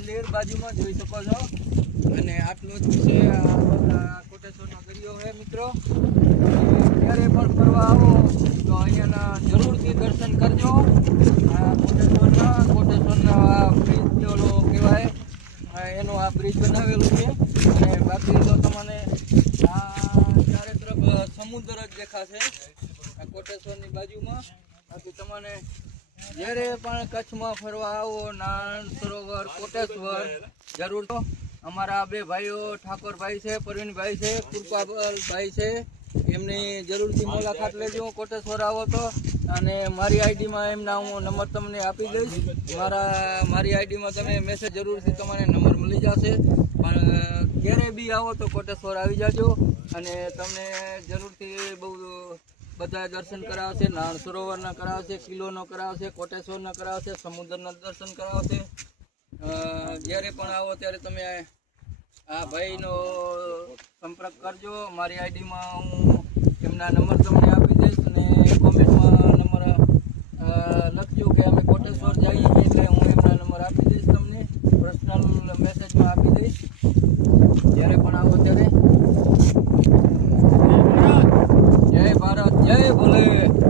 મંદિર બાજુમાં જોઈ શકો છો અને આટલું જ છે કોટેશ્વરનો દરિયો છે મિત્રો. ક્યારે પણ ફરવા આવો તો અહીંયાના જરૂરથી દર્શન કરજો. કોટેશ્વરના બ્રિજ ઓલો કહેવાય એનું આ બ્રિજ બનાવેલું છે અને બાકી તો તમને ચારે તરફ સમુદ્ર જ દેખાશે આ કોટેશ્વરની બાજુમાં. બાકી તમને જ્યારે પણ કચ્છમાં ફરવા આવો નારાયણ સરોવર કોટેશ્વર જરૂર તો અમારા બે ભાઈઓ ઠાકોરભાઈ છે, પરવીનભાઈ છે, કૃપાભાઈ છે, એમની જરૂરથી મુલાકાત લેજો કોટેશ્વર આવો તો. અને મારી આઈડીમાં એમના હું નંબર તમને આપી દઈશ. મારી આઈડીમાં તમે મેસેજ જરૂરથી તમારે નંબર મળી જશે. પણ ક્યારે બી આવો તો કોટેશ્વર આવી જાજો અને તમને જરૂરથી બહુ બધા દર્શન કરાવશે. નારાયણ સરોવરના કરાવશે, કિલ્લોનો કરાવશે, કોટેશ્વરના કરાવશે, સમુદ્રના દર્શન કરાવશે. જ્યારે પણ આવો ત્યારે તમે આ ભાઈનો સંપર્ક કરજો. મારી આઈડીમાં હું એમના નંબર તમને આપી દઈશ અને કોમેન્ટમાં નંબર લખજો કે અમે કોટેશ્વર જઈએ છીએ એટલે હું એમના નંબર આપી દઈશ. તમને પર્સનલ મેસેજમાં આપી દઈશ. જ્યારે પણ આવો ત્યારે જય ભારત, જય ભોલે.